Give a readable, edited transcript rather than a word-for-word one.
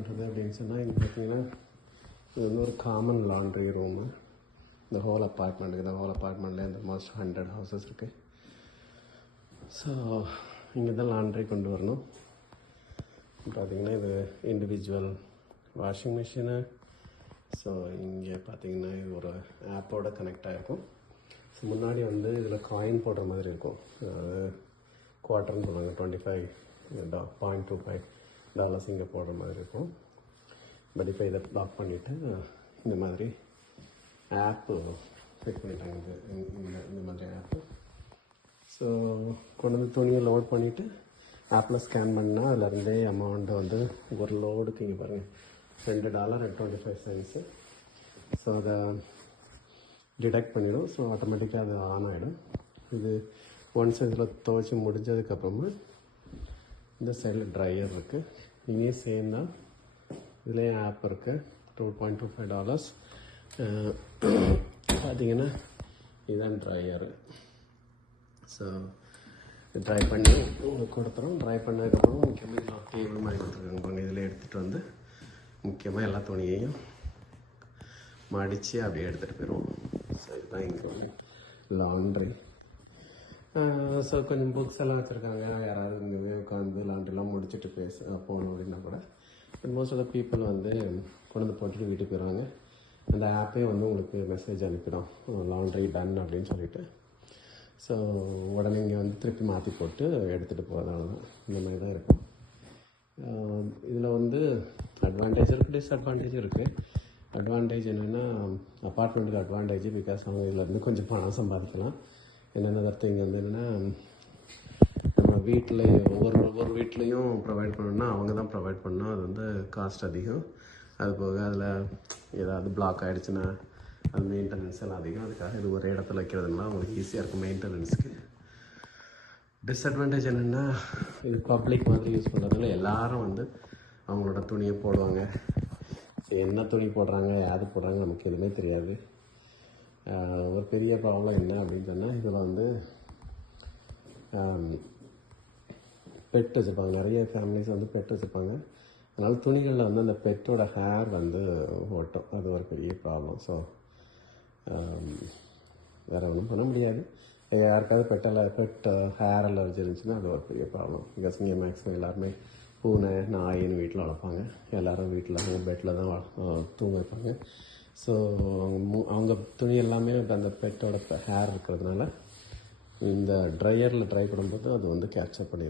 பண்ணுறது அப்படின்னு சொன்னால் இங்கே பார்த்தீங்கன்னா இது வந்து ஒரு காமன் லாண்ட்ரி ரூமு. இந்த ஹோல் அப்பார்ட்மெண்ட்டுக்கு தான். ஹோல் அப்பார்ட்மெண்ட்லேயே இந்த மோஸ்ட் 100 ஹவுசஸ் இருக்குது. ஸோ இங்கே தான் லாண்ட்ரி கொண்டு வரணும். பார்த்திங்கன்னா இது இண்டிவிஜுவல் வாஷிங் மிஷினு. ஸோ இங்கே பார்த்திங்கன்னா இது ஒரு ஆப்போட கனெக்ட் ஆகிருக்கும். ஸோ முன்னாடி வந்து இதில் காயின் போடுற மாதிரி இருக்கும். அதாவது குவார்ட்டர்னு சொல்லுவாங்க, 25.25 டாலர்ஸ் இங்கே போடுற மாதிரி இருக்கும். பட் இப்போ இதை லாக் பண்ணிவிட்டு இந்த மாதிரி ஆப்பு ஃபிட் பண்ணிட்டாங்க. இந்த மாதிரி ஆப்பு. ஸோ கொண்டு வந்து துணியை லோட் பண்ணிவிட்டு ஆப்பில் ஸ்கேன் பண்ணால் அதிலருந்தே அமௌண்ட்டு வந்து ஒரு லோடுக்கு இங்கே பாருங்கள் $2.25. ஸோ அதை டிடெக்ட் பண்ணிடும். ஸோ ஆட்டோமேட்டிக்காக அது ஆன் ஆகிடும். இது ஒன்ஸ் இதில் துவைச்சி முடிஞ்சதுக்கப்புறமா இந்த சைடில் ட்ரையர் இருக்குது. இங்கேயும் சேம் தான். இதுலேயும் ஆப் இருக்குது. $2.25. பார்த்தீங்கன்னா இதுதான் ட்ரையரு. ஸோ ட்ரை பண்ணி உங்களுக்கு கொடுத்துரும். ட்ரை பண்ணதுக்கப்புறம் முக்கியமாக இதில் டேபிள் மாதிரி கொடுத்துருக்காங்க பாருங்கள். இதில் எடுத்துகிட்டு வந்து முக்கியமாக எல்லா துணியையும் மடித்து அப்படியே எடுத்துகிட்டு போயிடுவோம். ஸோ இதுதான் இங்கே வந்து லாண்ட்ரி. ஸோ கொஞ்சம் புக்ஸ் எல்லாம் வச்சுருக்காங்க. யாராவது இங்கே உட்காந்து லாண்ட்ரிலாம் முடிச்சுட்டு போகணும் அப்படின்னா கூட. But most of the people வந்து கொண்டு வந்து போட்டுட்டு வீட்டுக்கு போயிடுவாங்க. அந்த ஆப்பே வந்து உங்களுக்கு மெசேஜ் அனுப்பிடும், லாண்ட்ரி டன் அப்படின்னு சொல்லிட்டு. ஸோ உடனே இங்கே வந்து திருப்பி மாற்றி போட்டு எடுத்துகிட்டு போகிறதால தான் இந்த மாதிரி தான் இருக்கும். இதில் வந்து அட்வான்டேஜ் இருக்குது, டிஸ்அட்வான்டேஜும் இருக்குது. அட்வான்டேஜ் என்னென்னா அப்பார்ட்மெண்ட்டுக்கு அட்வான்டேஜ், பிகாஸ் அவங்க இதிலேருந்து கொஞ்சம் பணம் சம்பாதிக்கலாம். என்னென்ன கருத்து இங்கே வந்து என்னென்னா நம்ம வீட்டில் ஒவ்வொரு வீட்லேயும் ப்ரொவைட் பண்ணணும்னா அவங்க தான் ப்ரொவைட் பண்ணணும். அது வந்து காஸ்ட் அதிகம். அது போக அதில் ஏதாவது பிளாக் ஆகிடுச்சுன்னா அது மெயின்டெனன்ஸ் எல்லாம் அதிகம். அதுக்காக இது ஒரு இடத்துல வைக்கிறதுனால அவங்களுக்கு ஈஸியாக இருக்கும் மெயின்டெனன்ஸுக்கு. டிஸ்அட்வான்டேஜ் என்னென்னா இது பப்ளிக் மாதிரி யூஸ் பண்ணுறதுனால எல்லோரும் வந்து அவங்களோட துணியை போடுவாங்க. என்ன துணி போடுறாங்க, யார் போடுறாங்க நமக்கு எதுவுமே தெரியாது. ஒரு பெரிய ப்ராப்ளம் என்ன அப்படின்னு சொன்னால் இதில் வந்து பெட் வச்சுருப்பாங்க. நிறைய ஃபேமிலிஸ் வந்து பெட் வச்சுருப்பாங்க. அதனால் துணிகளில் வந்து அந்த பெட்டோட ஹேர் வந்து ஓட்டும். அது ஒரு பெரிய ப்ராப்ளம். ஸோ வேறு ஒன்றும் பண்ண முடியாது. யாருக்காவது பெட் ஹேர் அலர்ஜி இருந்துச்சுன்னா அது ஒரு பெரிய ப்ராப்ளம். பிகாஸ் இங்கே மேக்ஸிமம் எல்லாருமே பூனை நாயின்னு வீட்டில் வளர்ப்பாங்க. எல்லோரும் வீட்டில் பெட்டில் தான் தூங்க வைப்பாங்க. ஸோ அவங்க துணி எல்லாமே அந்த பெட்டோட ஹேர் இருக்கிறதுனால இந்த ட்ரையரில் ட்ரை பண்ணும்போது அது வந்து கேப்சர் பண்ணிடும்.